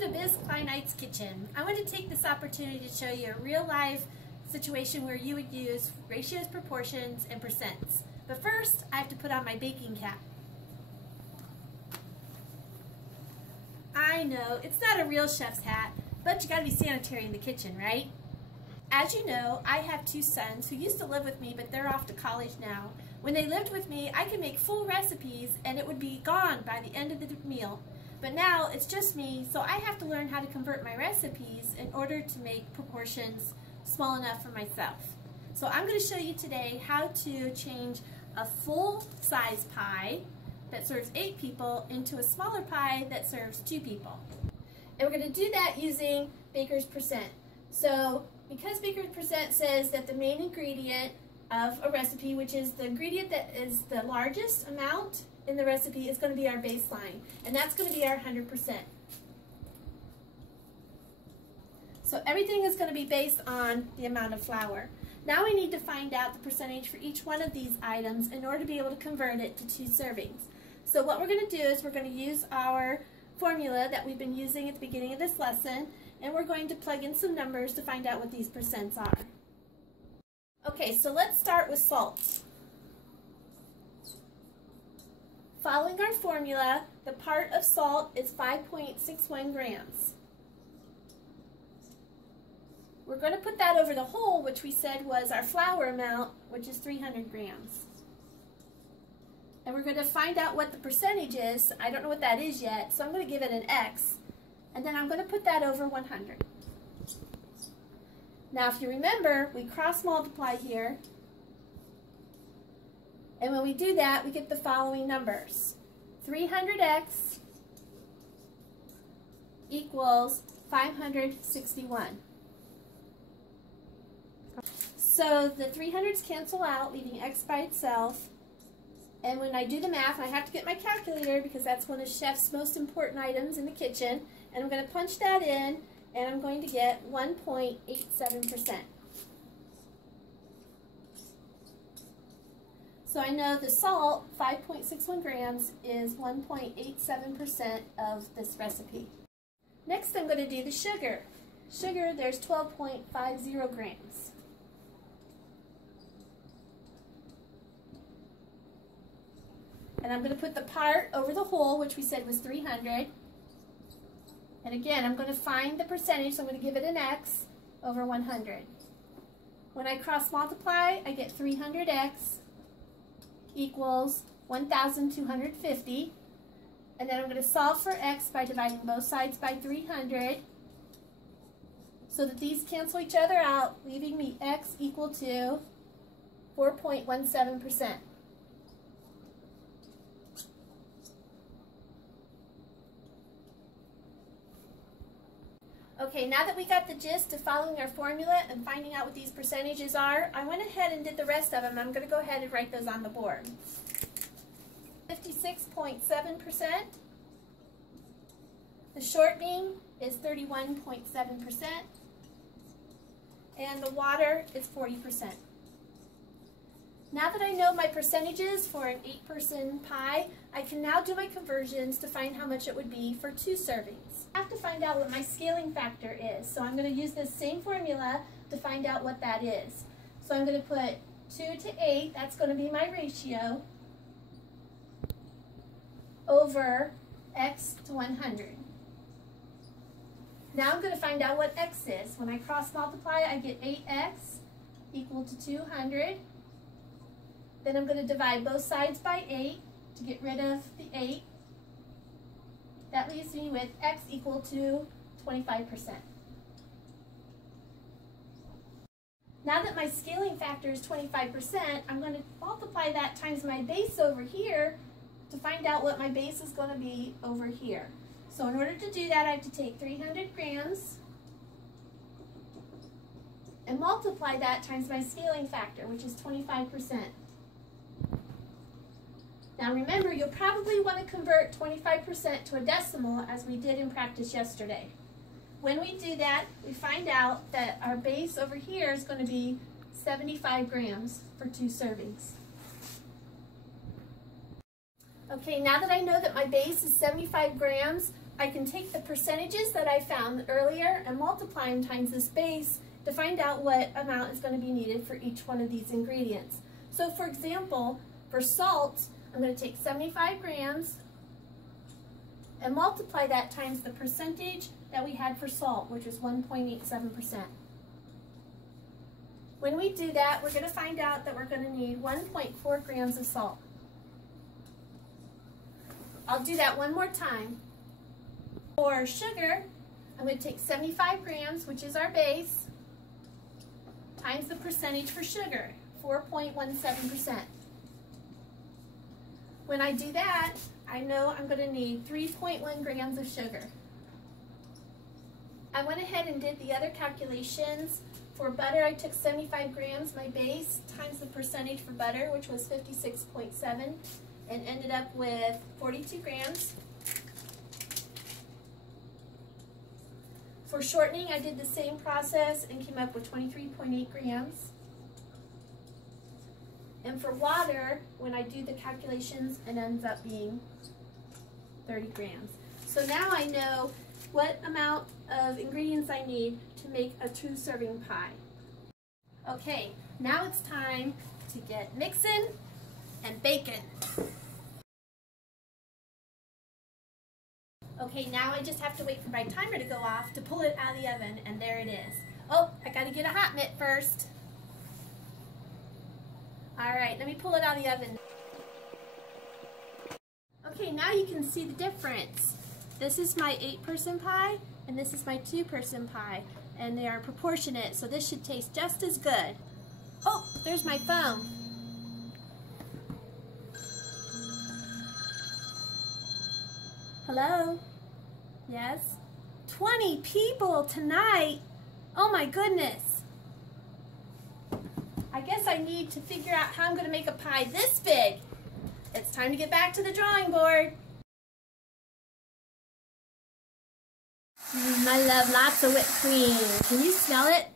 to Ms Kleinknecht's kitchen. I want to take this opportunity to show you a real life situation where you would use ratios, proportions, and percents. But first, I have to put on my baking cap. I know, it's not a real chef's hat, but you gotta be sanitary in the kitchen, right? As you know, I have two sons who used to live with me, but they're off to college now. When they lived with me, I could make full recipes and it would be gone by the end of the meal. But now it's just me, so I have to learn how to convert my recipes in order to make proportions small enough for myself. So I'm going to show you today how to change a full-size pie that serves 8 people into a smaller pie that serves 2 people. And we're going to do that using Baker's Percent. So because Baker's Percent says that the main ingredient of a recipe, which is the ingredient that is the largest amount in the recipe, is going to be our baseline, and that's going to be our 100%. So everything is going to be based on the amount of flour. Now we need to find out the percentage for each one of these items in order to be able to convert it to 2 servings. So what we're going to do is we're going to use our formula that we've been using at the beginning of this lesson, and we're going to plug in some numbers to find out what these percents are. Okay, so let's start with salt. Following our formula, the part of salt is 5.61 grams. We're going to put that over the whole, which we said was our flour amount, which is 300 grams. And we're going to find out what the percentage is. I don't know what that is yet, so I'm going to give it an X. And then I'm going to put that over 100. Now, if you remember, we cross multiply here. And when we do that, we get the following numbers. 300x equals 561. So the 300s cancel out, leaving x by itself. And when I do the math, I have to get my calculator because that's one of chef's most important items in the kitchen. And I'm going to punch that in, and I'm going to get 1.87%. So I know the salt, 5.61 grams, is 1.87% of this recipe. Next, I'm going to do the sugar. Sugar, there's 12.50 grams. And I'm going to put the part over the whole, which we said was 300. And again, I'm going to find the percentage, so I'm going to give it an X over 100. When I cross multiply, I get 300x equals 1,250. And then I'm going to solve for x by dividing both sides by 300 so that these cancel each other out, leaving me x equal to 4.17%. Okay, now that we got the gist of following our formula and finding out what these percentages are, I went ahead and did the rest of them. I'm going to go ahead and write those on the board. 56.7%. The shortening is 31.7%. And the water is 40%. Now that I know my percentages for an 8-person pie, I can now do my conversions to find how much it would be for 2 servings. I have to find out what my scaling factor is, so I'm going to use this same formula to find out what that is. So I'm going to put 2 to 8, that's going to be my ratio, over x to 100. Now I'm going to find out what x is. When I cross multiply, I get 8x equal to 200. Then I'm going to divide both sides by 8 to get rid of the 8. That leaves me with x equal to 25%. Now that my scaling factor is 25%, I'm going to multiply that times my base over here to find out what my base is going to be over here. So in order to do that, I have to take 300 grams and multiply that times my scaling factor, which is 25%. Now remember, you'll probably want to convert 25% to a decimal as we did in practice yesterday. When we do that, we find out that our base over here is going to be 75 grams for 2 servings. Okay, now that I know that my base is 75 grams, I can take the percentages that I found earlier and multiply them times this base to find out what amount is going to be needed for each one of these ingredients. So for example, for salt, I'm going to take 75 grams and multiply that times the percentage that we had for salt, which was 1.87%. When we do that, we're going to find out that we're going to need 1.4 grams of salt. I'll do that one more time. For sugar, I'm going to take 75 grams, which is our base, times the percentage for sugar, 4.17%. When I do that, I know I'm going to need 3.1 grams of sugar. I went ahead and did the other calculations. For butter, I took 75 grams, my base, times the percentage for butter, which was 56.7, and ended up with 42 grams. For shortening, I did the same process and came up with 23.8 grams. And for water, when I do the calculations, it ends up being 30 grams. So now I know what amount of ingredients I need to make a 2-serving pie. Okay, now it's time to get mixing and baking. Okay, now I just have to wait for my timer to go off to pull it out of the oven, and there it is. Oh, I gotta get a hot mitt first. All right, let me pull it out of the oven. Okay, now you can see the difference. This is my 8-person pie, and this is my 2-person pie, and they are proportionate, so this should taste just as good. Oh, there's my phone. Hello? Yes? 20 people tonight? Oh my goodness. I guess I need to figure out how I'm going to make a pie this big. It's time to get back to the drawing board. I love lots of whipped cream. Can you smell it?